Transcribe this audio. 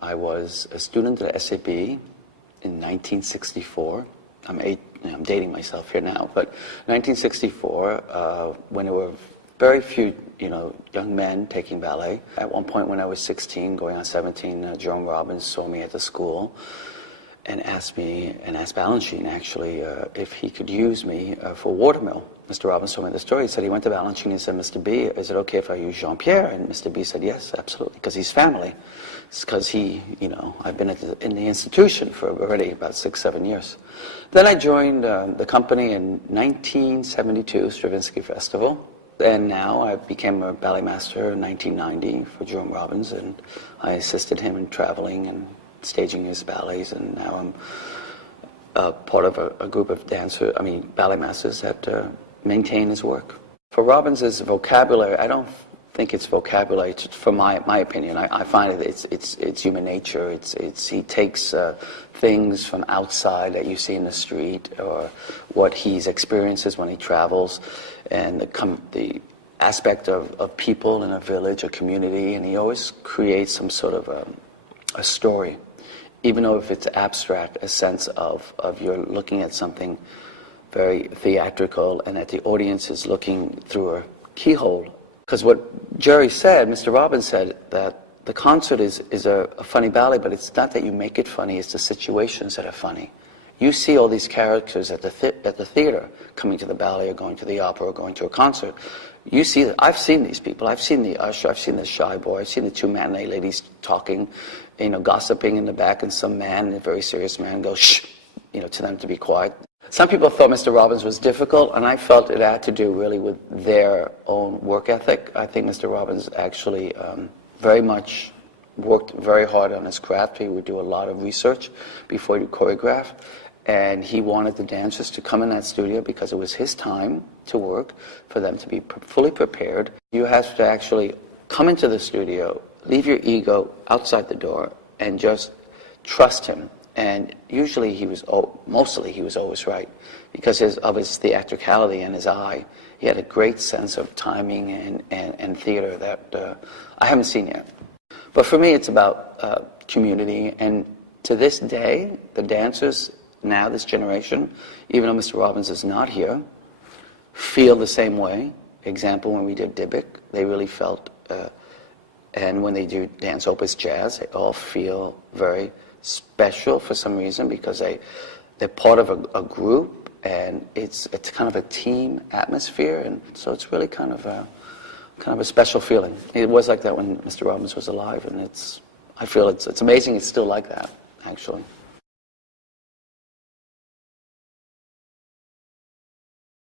I was a student at SAP in 1964. I'm dating myself here now, but 1964, when there were very few, young men taking ballet. At one point when I was 16, going on 17, Jerome Robbins saw me at the school and asked Balanchine actually if he could use me for Watermill. Mr. Robbins told me the story. He said he went to Balanchine and said, Mr. B, is it okay if I use Jean-Pierre? And Mr. B said, yes, absolutely, because he's family. It's because I've been in the institution for already about 6-7 years. Then I joined the company in 1972, Stravinsky Festival. And now I became a ballet master in 1990 for Jerome Robbins, and I assisted him in traveling and staging his ballets, and now I'm part of a group of ballet masters that maintain his work. For Robbins' vocabulary, I don't think it's vocabulary, from my opinion. I find it's human nature. He takes things from outside that you see in the street, or what he experiences when he travels, and the aspect of people in a village, a community, and he always creates some sort of a story, even though if it's abstract, a sense of you're looking at something very theatrical and that the audience is looking through a keyhole. Because what Jerry said, Mr. Robbins said, that the concert is a funny ballet, but it's not that you make it funny, it's the situations that are funny. You see all these characters at the theater coming to the ballet or going to the opera or going to a concert. You see that. I've seen these people. I've seen the usher, I've seen the shy boy, I've seen the two matinee ladies talking, gossiping in the back, and some man, a very serious man, goes, shh, to them to be quiet. Some people thought Mr. Robbins was difficult, and I felt it had to do really with their own work ethic. I think Mr. Robbins actually very much worked very hard on his craft. He would do a lot of research before he would choreograph, and he wanted the dancers to come in that studio because it was his time to work, for them to be fully prepared. You have to actually come into the studio, leave your ego outside the door, and just trust him. And usually mostly he was always right, because of his theatricality and his eye. He had a great sense of timing and theater that I haven't seen yet. But for me, it's about community. And to this day, the dancers now, this generation, even though Mr. Robbins is not here, feel the same way. Example, when we did Dybbuk, they really felt, and when they do dance opus jazz, they all feel very special for some reason, because they're part of a group, and it's kind of a team atmosphere, and so it's really kind of a special feeling. It was like that when Mr. Robbins was alive, and I feel it's amazing it's still like that, actually.